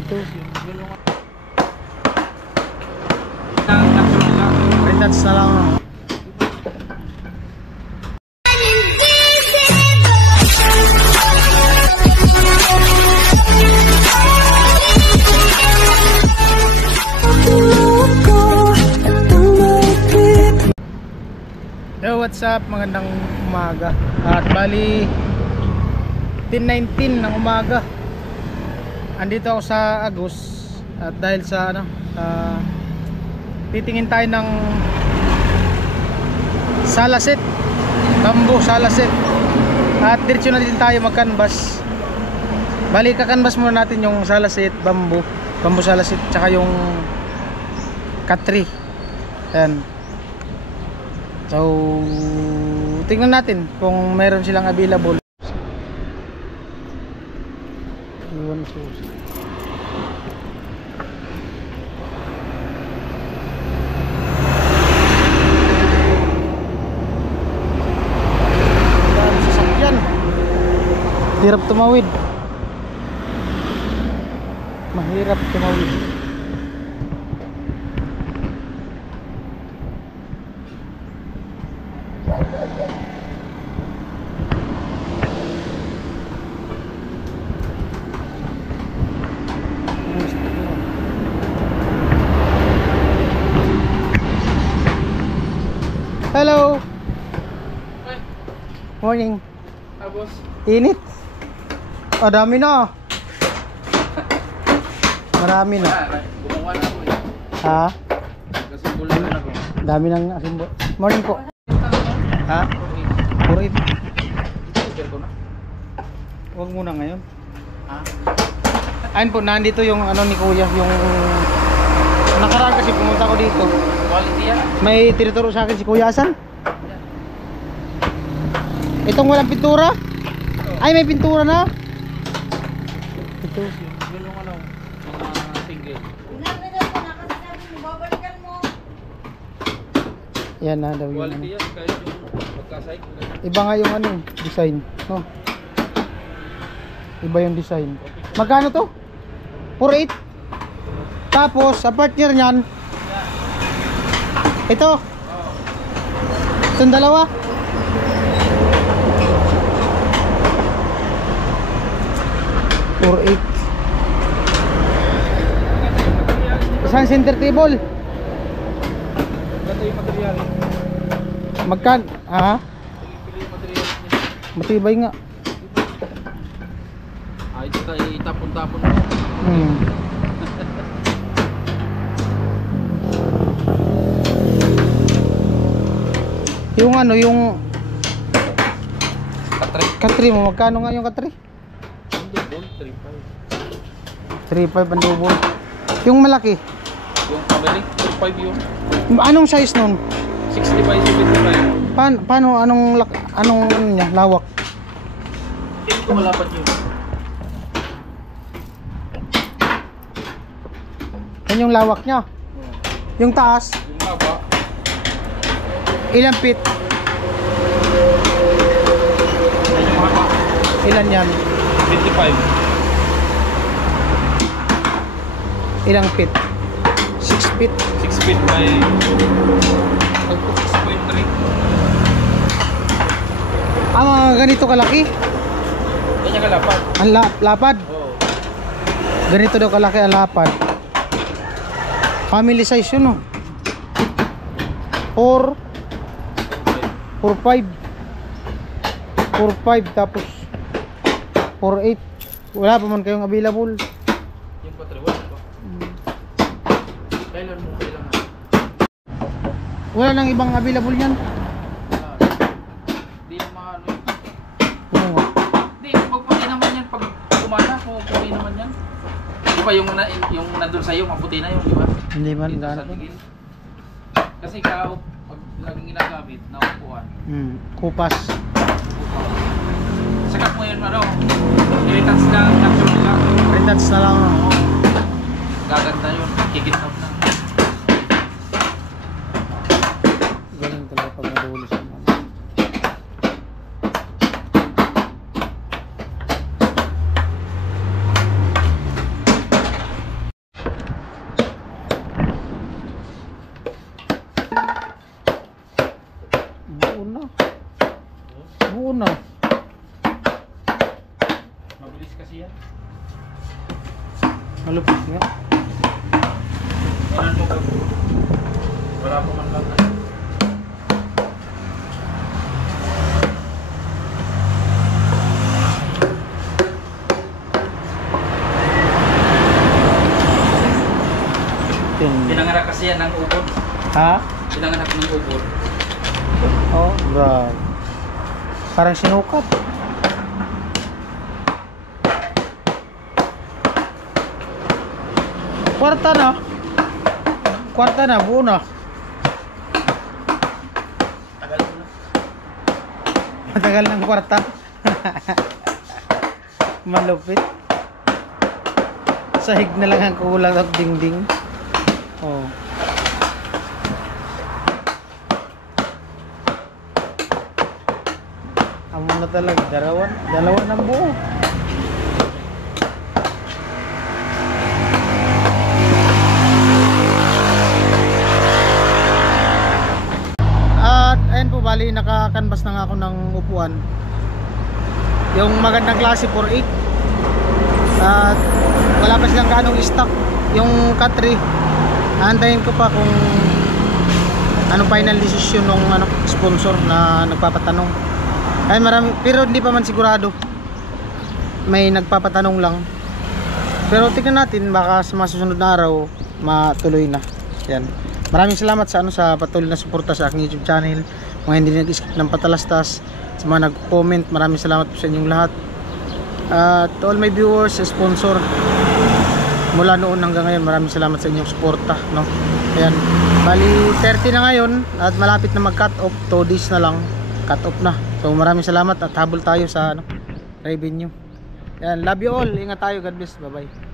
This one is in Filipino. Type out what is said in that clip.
Ito. Rentats na lang. Yo, what's up? Magandang umaga. At bali 10:19 ng umaga. Andito ako sa Agus. At dahil sa titingin tayo ng salasit, bamboo salasit. At diretso na din tayo mag-canvas. Bali ka-canvas muna natin yung salasit, bamboo salasit, tsaka yung katri. Ayan. So, tingnan natin kung meron silang available. Iwan susi. Sasakyan. Hirap tumawid. Mahirap tumawid. Hello. Hi. Morning. Boss. Init. Oh, dami na. Marami na. Gumawa na ako eh. Ha? Kasi bulan na ako. Dami ng asimbo. Morning po. Ha? 48. Share ko na. Huwag muna ngayon. Ha? Ayun po, nandito yung ano ni Kuya, yung nakaraan kasi pumunta ko dito. Quality yan. May tinuturo sa akin si Kuya Asan. Itong walang pintura? Ay, may pintura na. Ito. Yun yung ano, mga single. Yan na daw yun. Quality yan, kahit yung pagkasahig. Iba nga yung ano, design. No? Iba yung design. Magkano to? 48. Tapos, sa partner niyan, ito. Itong dalawa. $48. Isang center table. Ganito yung material. Magkan? Ha? Pili yung material niya. Matibay nga. Ito tayo itapon-tapon mo. Yung ano, yung Katry. katri mo, magkano nga yung katri? Ang double, 3.5. 3.5 ang double. Yung malaki, Yung family, 2.5 yun. anong size nun? 60 by 75. Paano, anong ano niya, lawak? Hindi ko malapad yun. Yan yung lawak niya. Yung taas, Yung haba, ilang feet? yan yung haba. Ilan yan? 55. Ilang feet? 6 feet? 6 feet by 6.3. Ah, mga ganito kalaki? Yan yung kalapad. Ang lapad? Oo. Ganito daw kalaki ang lapad. Family size yun, no? 4, 4.5 4.5 tapos 4.8. Wala pa man kayong available. Yung patriwal ba? Kailan mo kailangan? Wala nang ibang available yan. Hindi na maano yun. Oo nga. Hindi, magputi naman yan pag kumana. Kung puti naman yan. Di ba yung nandun sa'yo, maputi na yun, di ba? Hindi man Dito sa gano'n. tigil. Kasi pag laging ginagamit, naupuan. Kupas. Sakat mo yun, ano, irritants lang, natural lang. Rentats na lang. Oo. Gaganda yun, kikitap na. Ganun talaga pag nadulis. Malupit nga. Yan mo ka. Wala po man lang. Pinanganak kasi yan ng ubod. Ha? Pinanganak ng ubod. Oh, grabe. Parang sinukat. Kwarta na. Kwarta na, buo na. Tagal mo na. Matagal ng kwarta. Malupit. Sahig na lang ang kulang at dingding. Oh. Amo na talaga, dalawa ng buo. At ayun po, bali nakakanvas na nga ako ng upuan. Yung magandang klase 4.8. At wala pa silang ganong stock. Yung Cat3, antayin ko pa kung ano final decision ng sponsor na nagpapatanong. Ay marami, pero hindi pa man sigurado. May nagpapatanong lang. Pero tingnan natin, baka sa mga susunod na araw matuloy na. Yan. Maraming salamat sa sa patuloy na suporta sa aking YouTube channel. Mga hindi nag-skip ng patalastas, sa mga nag-comment, maraming salamat po sa inyong lahat. To all my viewers, sponsor, mula noon hanggang ngayon, maraming salamat sa inyong suporta, no? Ayan, bali 30 na ngayon at malapit na mag-cut off, 2 days na lang cut off na. So maraming salamat at habol tayo sa revenue. Ayan, love you all, ingat tayo, God bless, bye bye.